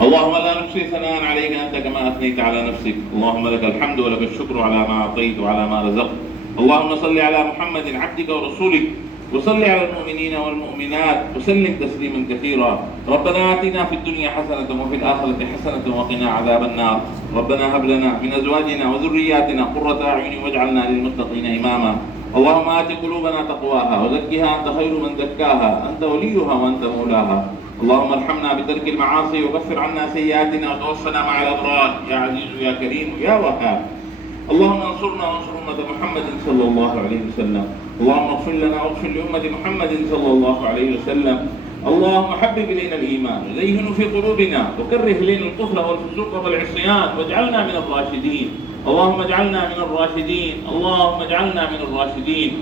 اللهم لا نحصي ثناء عليك أنت كما أثنيت على نفسك. اللهم لك الحمد ولك الشكر على ما أعطيت وعلى ما رزقت. اللهم صل على محمد عبدك ورسولك وصل على المؤمنين والمؤمنات وسلم تسليما كثيرا. ربنا آتنا في الدنيا حسنة وفي الآخرة حسنة وقنا عذاب النار. ربنا هب لنا من أزواجنا وذرياتنا قرة أعين واجعلنا للمتقين إماما. اللهم آت قلوبنا تقواها وزكها أنت خير من زكاها أنت وليها وأنت مولاها. اللهم ارحمنا بترك المعاصي وكفر عنا سيئاتنا وتوفنا مع الأبرار يا عزيز يا كريم يا وهاب. اللهم انصرنا وانصر أمة محمد صلى الله عليه وسلم. اللهم اغفر لنا واغفر لأمة محمد صلى الله عليه وسلم. اللهم حبب إلينا الإيمان وزينه في قلوبنا وكره إلينا الكفر والفسوق والعصيان واجعلنا من الراشدين. اللهم اجعلنا من الراشدين. اللهم اجعلنا من الراشدين.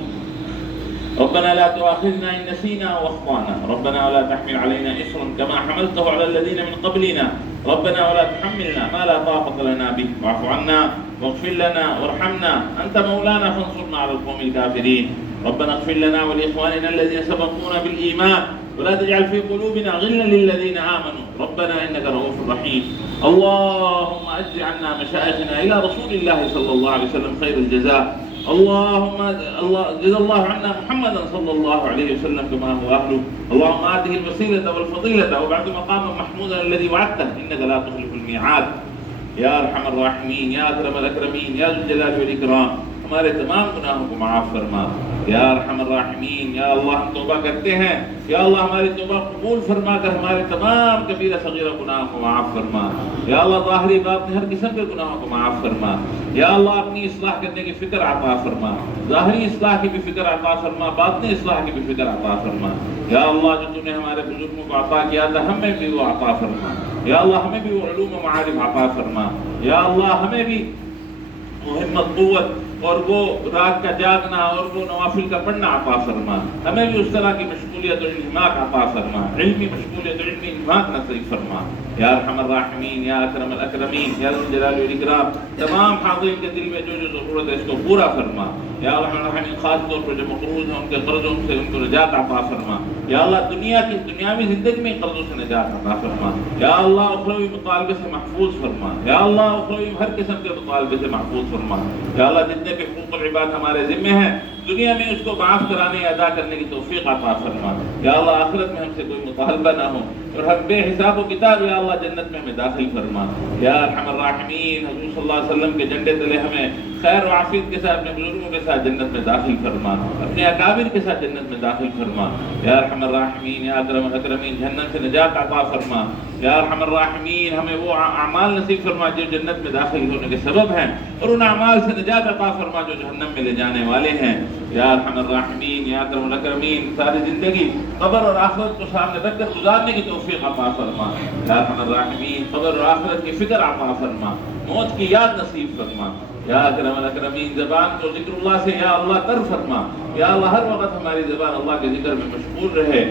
ربنا لا تؤاخذنا إن نسينا واخطأنا. ربنا ولا تحمل علينا إصرا كما حملته على الذين من قبلنا. ربنا ولا تحملنا ما لا طاقة لنا به. واعف عنا واغفر لنا وارحمنا أنت مولانا فانصرنا على القوم الكافرين. ربنا اغفر لنا ولإخواننا الذين سبقونا بالإيمان ولا تجعل في قلوبنا غلا للذين آمنوا ربنا إنك رؤوف رحيم. اللهم أجزي عنا مشائخنا إلى رسول الله صلى الله عليه وسلم خير الجزاء. اللهم جزا الله عنا محمدا صلى الله عليه وسلم كما هو أهله. اللهم آته الوسيلة والفضيلة وبعد مقاما محمودا الذي وعدته إنك لا تخلف الميعاد. یا ارحم الراحمین یا اکرم الاکرمین یا ذو الجلال والاکرام ہمارے تمام گناہوں کو معاف فرما. یا ارحم الراحمین یا اللہ ہم توبہ کرتے ہیں، یا اللہ ہماری توبہ قبول فرما کر ہمارے تمام کبیرہ صغیرہ گناہوں کو معاف فرما. یا اللہ ظاہری باطنی ہر قسم کے گناہوں کو معاف فرما. یا اللہ اپنی اصلاح کرنے کی فکر عطا فرما، ظاہری اصلاح کی بھی فکر عطا فرما، باطنی اصلاح کی بھی فکر عطا فرما. یا اللہ جو تم نے ہمارے بزرگوں کو عطا کیا تھا ہمیں بھی وہ عطا فرما. یا اللہ ہمیں بھی وہ علوم و معارف عطا فرما. یا اللہ ہمیں بھی وہ ہمت قوت اور وہ رات کا جاگنا اور وہ نوافل کا پڑھنا عطا فرما. ہمیں بھی اس طرح کی مشغولیت اور انہماک عطا فرما، علمی مشغولیت اور علمی انہماک نصیب فرما. یا ارحم الراحمین یا اکرم الاکرمین یا ذو الجلال والاکرام تمام حاضرین کے دل میں جو جو ضرورت ہے اس کو پورا فرما. یا ارحم الراحمین خاص طور پر جو مقروض ہیں ان کے قرضوں سے ان کو نجات عطا فرما. یا اللہ دنیاوی زندگی میں قرضوں سے نجات عطا فرما. یا اللہ اخروی مطالبے سے محفوظ فرما. یا اللہ اخروی ہر قسم کے مطالبے سے محفوظ فرما. یا اللہ جتنے بھی حقوق العباد ہمارے ذمے ہیں دنیا میں اس کو معاف کرانے ادا کرنے کی توفیق عطا فرما. یا اللہ آخرت میں ہم سے کوئی مطالبہ نہ ہو اور ہم بے حساب و کتاب یا اللہ جنت میں ہمیں داخل فرما. یا ارحم الراحمین حضور صلی اللہ علیہ وسلم کے جھنڈے تلے ہمیں خیر و عافیت کے ساتھ اپنے بزرگوں کے ساتھ جنت میں داخل فرما، اپنے اکابر کے ساتھ جنت میں داخل فرما. یا ارحم الراحمین یا اکرم الاکرمین جہنم سے نجات عطا فرما. یا ارحم الراحمین ہمیں وہ اعمال نصیب فرما جو جنت میں داخل ہونے کے سبب ہیں اور ان اعمال سے نجات عطا فرما جو جہنم میں لے جانے والے ہیں. یا ارحم الراحمین یا اکرم الاکرمین ساری زندگی قبر اور آخرت کو سامنے رکھ کر گزارنے کی توفیق عطا فرما. یا ارحم الراحمین قبر اور آخرت کی فکر عطا فرما، موت کی یاد نصیب فرما. یا اکرم الاکرمین زبان کو ذکر اللہ سے یا اللہ تر فرما. یا اللہ ہر وقت ہماری زبان اللہ کے ذکر میں مشغول رہے.